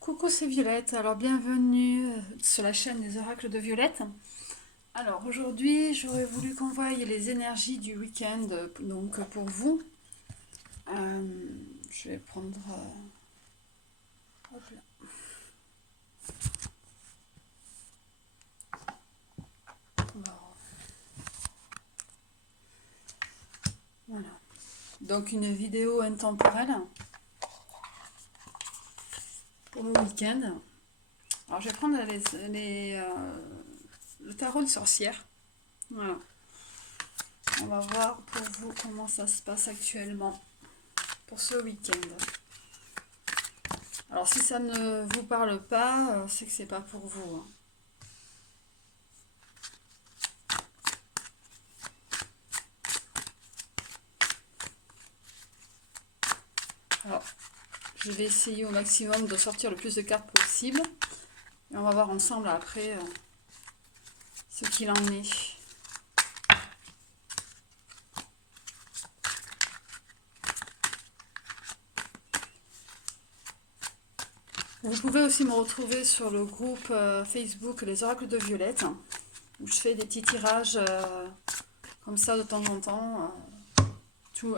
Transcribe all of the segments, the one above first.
Coucou, c'est Violette. Alors, bienvenue sur la chaîne des oracles de Violette. Alors, aujourd'hui, j'aurais voulu qu'on voie les énergies du week-end donc pour vous. Euh, je vais prendre. Hop là. Alors, voilà. Donc, une vidéo intemporelle pour le week-end. Alors, je vais prendre le tarot de sorcière. Voilà. On va voir pour vous comment ça se passe actuellement pour ce week-end. Alors, si ça ne vous parle pas, c'est que c'est pas pour vous, hein. Alors, je vais essayer au maximum de sortir le plus de cartes possible. Et on va voir ensemble après ce qu'il en est. Vous pouvez aussi me retrouver sur le groupe Facebook Les Oracles de Violette, où je fais des petits tirages comme ça de temps en temps,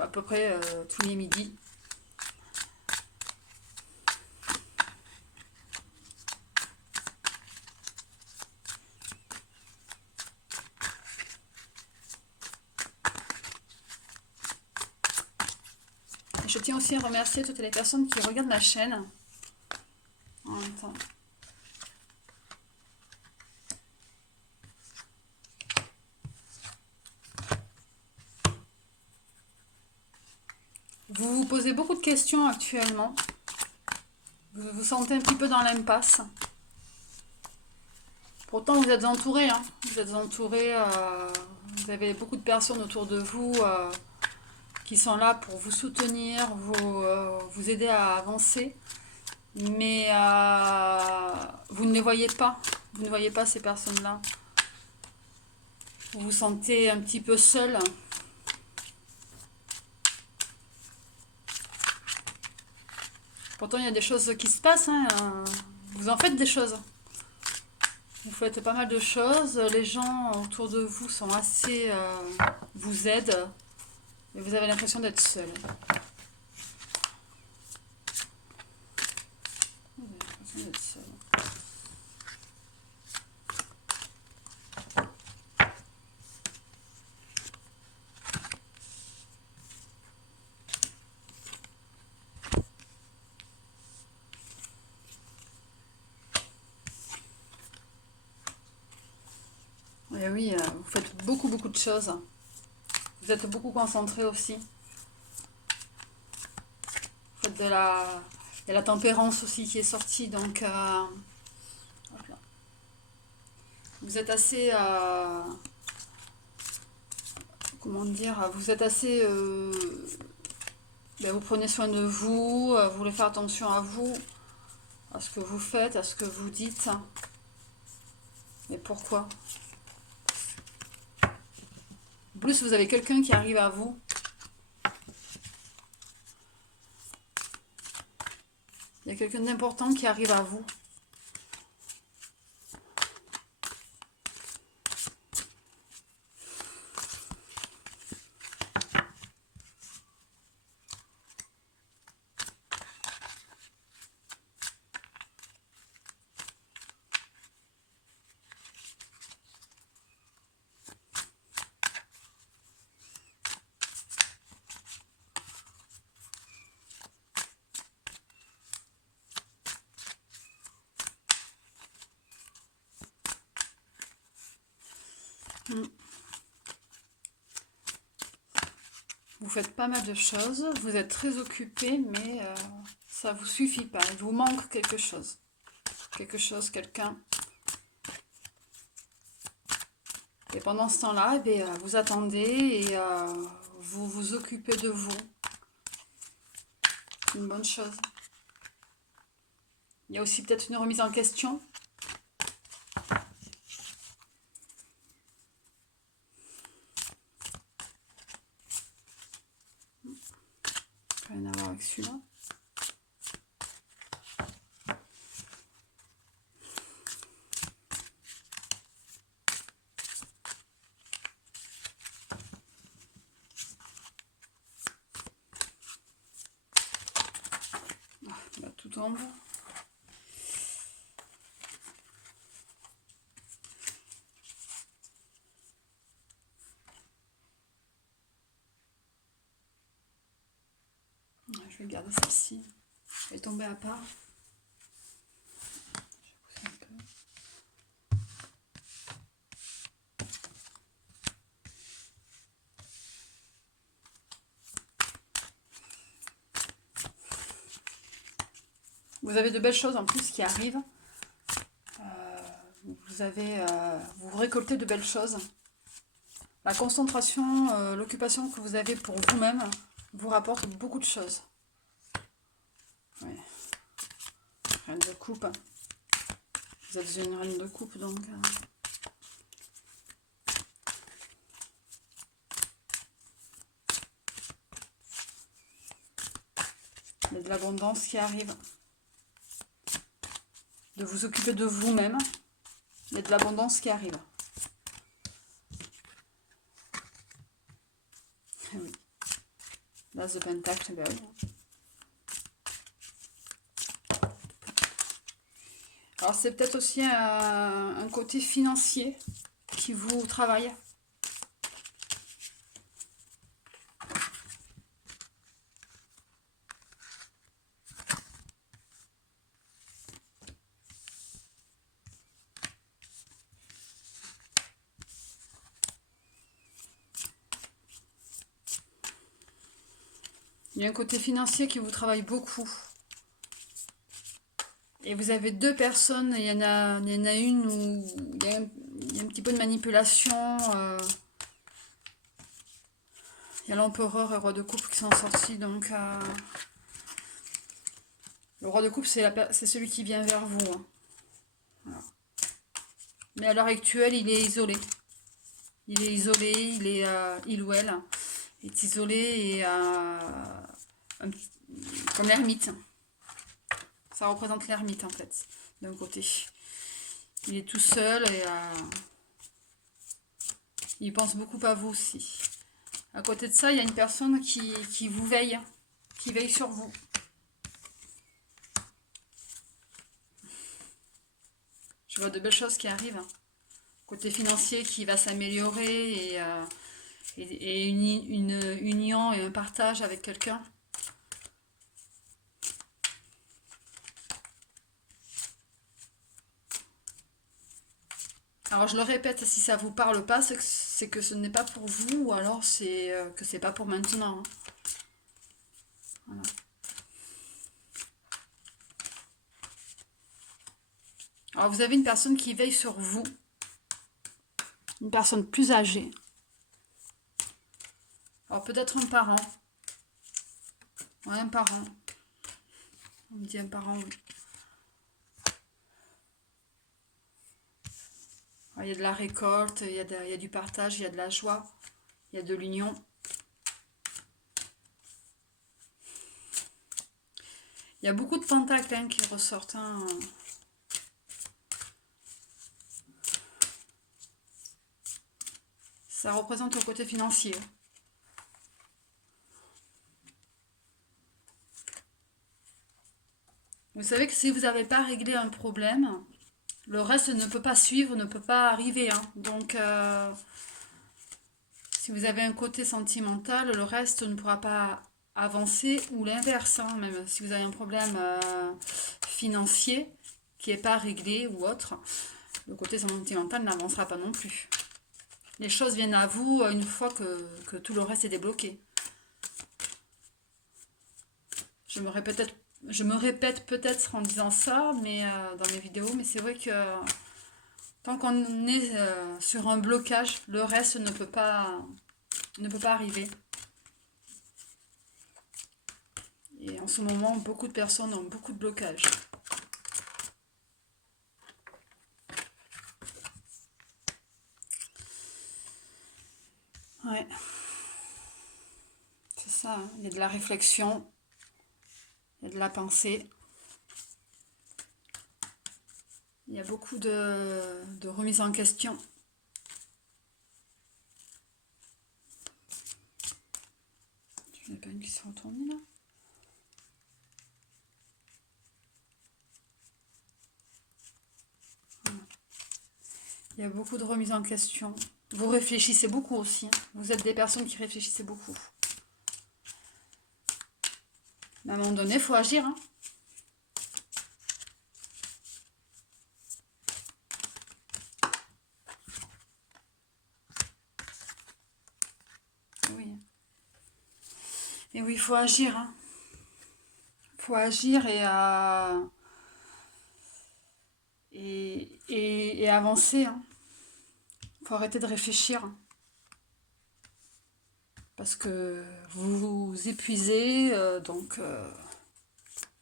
à peu près tous les midis. Je tiens aussi à remercier toutes les personnes qui regardent ma chaîne en même temps. Vous vous posez beaucoup de questions actuellement. Vous vous sentez un petit peu dans l'impasse. Pourtant, vous êtes entouré, hein. Vous êtes entouré, vous avez beaucoup de personnes autour de vous qui sont là pour vous soutenir, vous aider à avancer. Mais vous ne les voyez pas. Vous ne voyez pas ces personnes-là. Vous vous sentez un petit peu seul. Pourtant, il y a des choses qui se passent, hein. Vous en faites des choses. Vous faites pas mal de choses. Les gens autour de vous sont assez... vous aident. Mais vous avez l'impression d'être seul. Vous avez l'impression d'être seul. Et oui, vous faites beaucoup, beaucoup de choses. Vous êtes beaucoup concentré aussi. Vous faites de la... Il y a la tempérance aussi qui est sortie, donc vous êtes assez... comment dire? Vous êtes assez... vous prenez soin de vous, vous voulez faire attention à vous, à ce que vous faites, à ce que vous dites. Mais pourquoi? En plus, vous avez quelqu'un qui arrive à vous. Il y a quelqu'un d'important qui arrive à vous. Hmm. Vous faites pas mal de choses, vous êtes très occupé, mais ça vous suffit pas. Il vous manque quelque chose. Quelque chose, quelqu'un. Et pendant ce temps-là, vous attendez et vous vous occupez de vous. C'est une bonne chose. Il y a aussi peut-être une remise en question. Rien à voir avec celui-là. tombe. Je vais garder celle-ci. Elle est tombée à part. Je vais pousser un peu. Vous avez de belles choses en plus qui arrivent. Vous récoltez de belles choses. La concentration, l'occupation que vous avez pour vous-même vous rapporte beaucoup de choses. Ouais. Reine de coupe. Vous êtes une reine de coupe donc. Il y a de l'abondance qui arrive. De vous occuper de vous-même. Il y a de l'abondance qui arrive. Oui. L'As de Pentacle, ben oui. Alors c'est peut-être aussi un côté financier qui vous travaille. Il y a un côté financier qui vous travaille beaucoup. Et vous avez deux personnes, il y en a une où il y a un petit peu de manipulation. Il y a l'empereur et le roi de coupe qui sont sortis. Donc, le roi de coupe, c'est celui qui vient vers vous. Hein. Voilà. Mais à l'heure actuelle, il est isolé. Il est isolé, il ou elle est isolé et comme l'ermite. Ça représente l'ermite en fait, d'un côté. Il est tout seul et il pense beaucoup à vous aussi. À côté de ça, il y a une personne qui vous veille, qui veille sur vous. Je vois de belles choses qui arrivent. Côté financier qui va s'améliorer et une union et un partage avec quelqu'un. Alors je le répète, si ça vous parle pas, c'est que ce n'est pas pour vous, ou alors c'est que c'est pas pour maintenant. Hein. Voilà. Alors vous avez une personne qui veille sur vous, une personne plus âgée. Alors peut-être un parent. Ouais, un parent. On me dit un parent, oui. Il y a de la récolte, il y a du partage, il y a de la joie, il y a de l'union. Il y a beaucoup de pentacles hein, qui ressortent. Hein. Ça représente le côté financier. Vous savez que si vous n'avez pas réglé un problème, le reste ne peut pas suivre, ne peut pas arriver. Hein. Donc, si vous avez un côté sentimental, le reste ne pourra pas avancer ou l'inverse. Hein, même si vous avez un problème financier qui n'est pas réglé ou autre, le côté sentimental n'avancera pas non plus. Les choses viennent à vous une fois que tout le reste est débloqué. Je me répète peut-être en disant ça mais dans mes vidéos, mais c'est vrai que tant qu'on est sur un blocage, le reste ne peut pas arriver. Et en ce moment, beaucoup de personnes ont beaucoup de blocages. Ouais. C'est ça, hein. Il y a de la réflexion, il y a de la pensée. Il y a beaucoup de remise en question. Il n'y en a pas une qui s'est retournée là? Il y a beaucoup de remises en question. Vous réfléchissez beaucoup aussi, hein. Vous êtes des personnes qui réfléchissez beaucoup. Mais à un moment donné, il faut agir, hein. Oui. Et oui, il faut agir, hein. Il faut agir et avancer, hein. Il faut arrêter de réfléchir, hein. Parce que vous vous épuisez, donc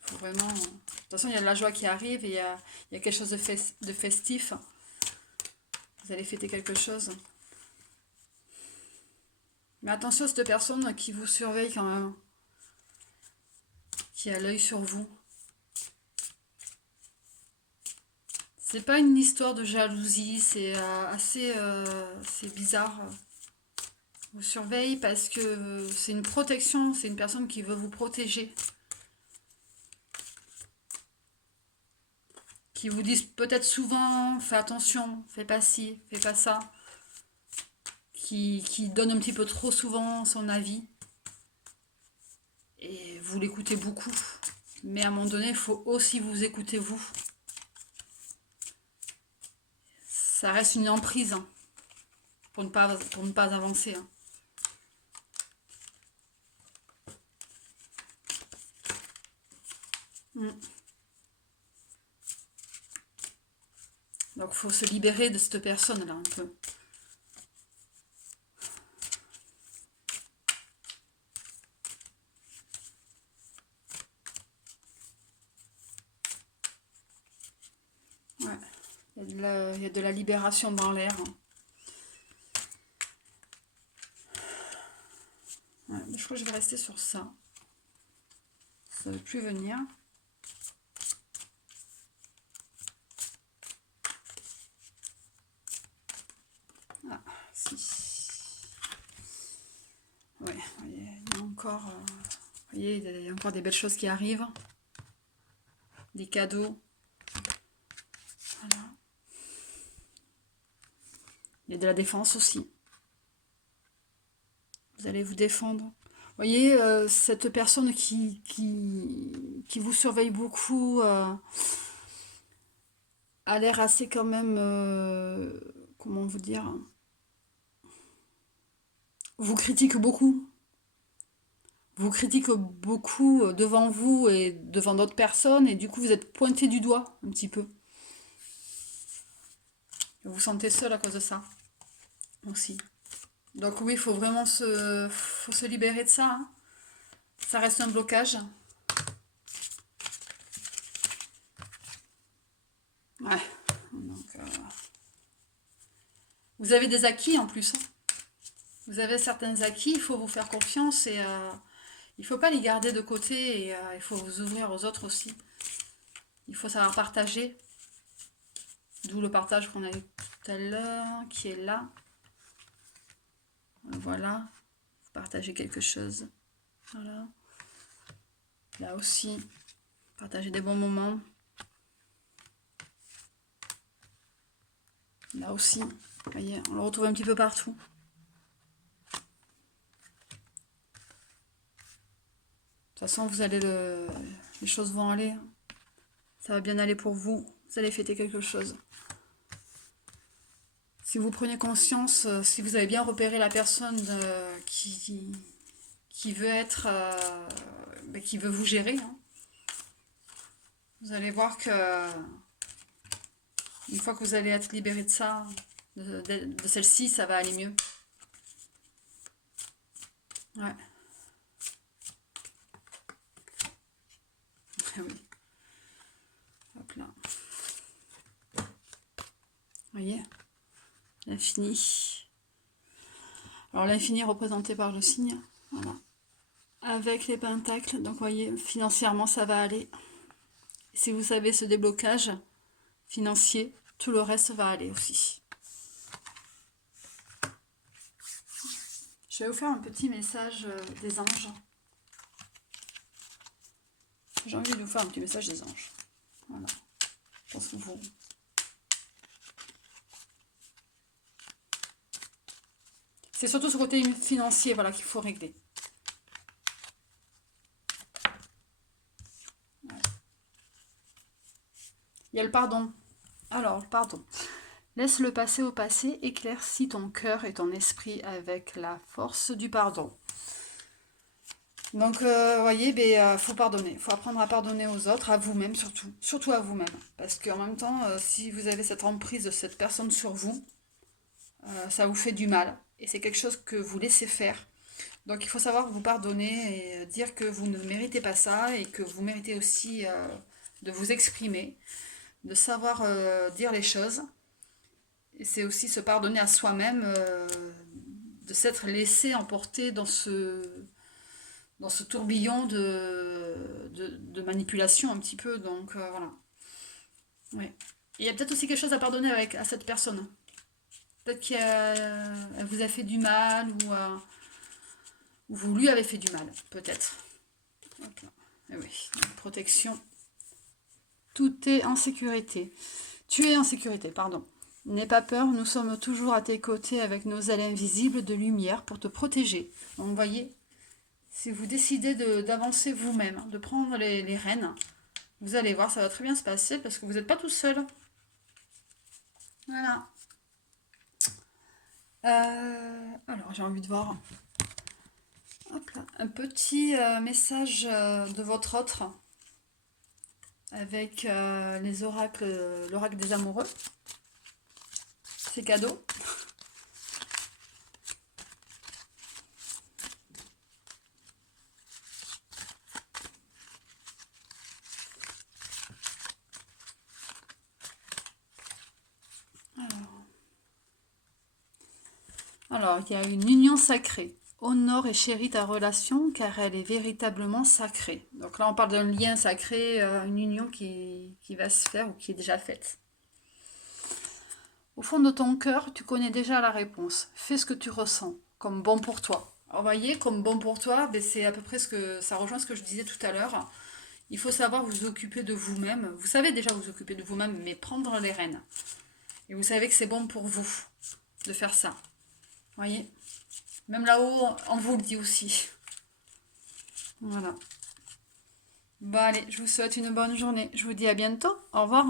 faut vraiment... De toute façon, il y a de la joie qui arrive et il y a quelque chose de festif. Vous allez fêter quelque chose. Mais attention à cette personne qui vous surveille quand même, qui a l'œil sur vous. C'est pas une histoire de jalousie, c'est c'est bizarre. Vous surveille parce que c'est une protection, c'est une personne qui veut vous protéger. Qui vous disent peut-être souvent, fais attention, fais pas ci, fais pas ça. Qui donne un petit peu trop souvent son avis. Et vous l'écoutez beaucoup. Mais à un moment donné, il faut aussi vous écouter vous. Ça reste une emprise, hein, pour ne pas avancer, hein. Mm. Donc il faut se libérer de cette personne-là un peu. Ouais. Il y a de la libération dans l'air, hein. Ouais, mais je crois que je vais rester sur ça. Ça ne veut plus venir. Ah, si. Ouais, il y a encore... vous voyez, il y a encore des belles choses qui arrivent. Des cadeaux. Voilà. Il y a de la défense aussi. Vous allez vous défendre. Vous voyez, cette personne qui vous surveille beaucoup a l'air assez quand même... comment vous dire? Vous critique beaucoup. Vous critique beaucoup devant vous et devant d'autres personnes et du coup vous êtes pointé du doigt un petit peu. Vous vous sentez seul à cause de ça aussi. Donc oui, il faut vraiment faut se libérer de ça, hein. Ça reste un blocage. Ouais. Donc, vous avez des acquis en plus, hein. Vous avez certains acquis, il faut vous faire confiance et il ne faut pas les garder de côté et il faut vous ouvrir aux autres aussi. Il faut savoir partager. D'où le partage qu'on a eu tout à l'heure, qui est là. Voilà. Partager quelque chose. Voilà. Là aussi. Partager des bons moments. Là aussi. Vous voyez, on le retrouve un petit peu partout. De toute façon, les choses vont aller. Ça va bien aller pour vous. Vous allez fêter quelque chose. Si vous prenez conscience, si vous avez bien repéré la personne qui veut être, qui veut vous gérer, hein, vous allez voir que une fois que vous allez être libéré de ça, de celle-ci, ça va aller mieux. Ouais. Ah oui. Hop là. Vous voyez? L'infini. Alors l'infini est représenté par le signe. Voilà. Avec les pentacles. Donc vous voyez, financièrement, ça va aller. Si vous savez ce déblocage financier, tout le reste va aller aussi. Je vais vous faire un petit message des anges. J'ai envie de vous faire un petit message des anges. Voilà. Je pense que vous... C'est surtout ce côté financier, voilà, qu'il faut régler. Il y a le pardon. Alors, pardon. Laisse le passé au passé, éclaircis ton cœur et ton esprit avec la force du pardon. Donc, vous voyez, faut pardonner. Il faut apprendre à pardonner aux autres, à vous-même surtout. Surtout à vous-même. Parce qu'en même temps, si vous avez cette emprise de cette personne sur vous, ça vous fait du mal. Et c'est quelque chose que vous laissez faire. Donc, il faut savoir vous pardonner et dire que vous ne méritez pas ça et que vous méritez aussi de vous exprimer, de savoir dire les choses. Et c'est aussi se pardonner à soi-même de s'être laissé emporter dans ce tourbillon de manipulation un petit peu. Donc voilà. Oui. Et il y a peut-être aussi quelque chose à pardonner à cette personne. Peut-être qu'elle vous a fait du mal ou vous lui avez fait du mal. Peut-être. Hop là. Et oui, protection. Tout est en sécurité. Tu es en sécurité, pardon. N'aie pas peur, nous sommes toujours à tes côtés avec nos ailes invisibles de lumière pour te protéger. Donc, vous voyez, si vous décidez d'avancer vous-même, de prendre les rênes, vous allez voir, ça va très bien se passer parce que vous n'êtes pas tout seul. Voilà. Alors, j'ai envie de voir hop là, un petit message de votre autre avec les oracles, l'oracle des amoureux. C'est cadeau. Alors, il y a une union sacrée. Honore et chéris ta relation car elle est véritablement sacrée. Donc là, on parle d'un lien sacré, une union qui va se faire ou qui est déjà faite. Au fond de ton cœur, tu connais déjà la réponse. Fais ce que tu ressens, comme bon pour toi. Alors, vous voyez, comme bon pour toi, c'est à peu près ça rejoint ce que je disais tout à l'heure. Il faut savoir vous occuper de vous-même. Vous savez déjà vous occuper de vous-même, mais prendre les rênes. Et vous savez que c'est bon pour vous de faire ça. Vous voyez? Même là-haut, on vous le dit aussi. Voilà. Bon, allez, je vous souhaite une bonne journée. Je vous dis à bientôt. Au revoir.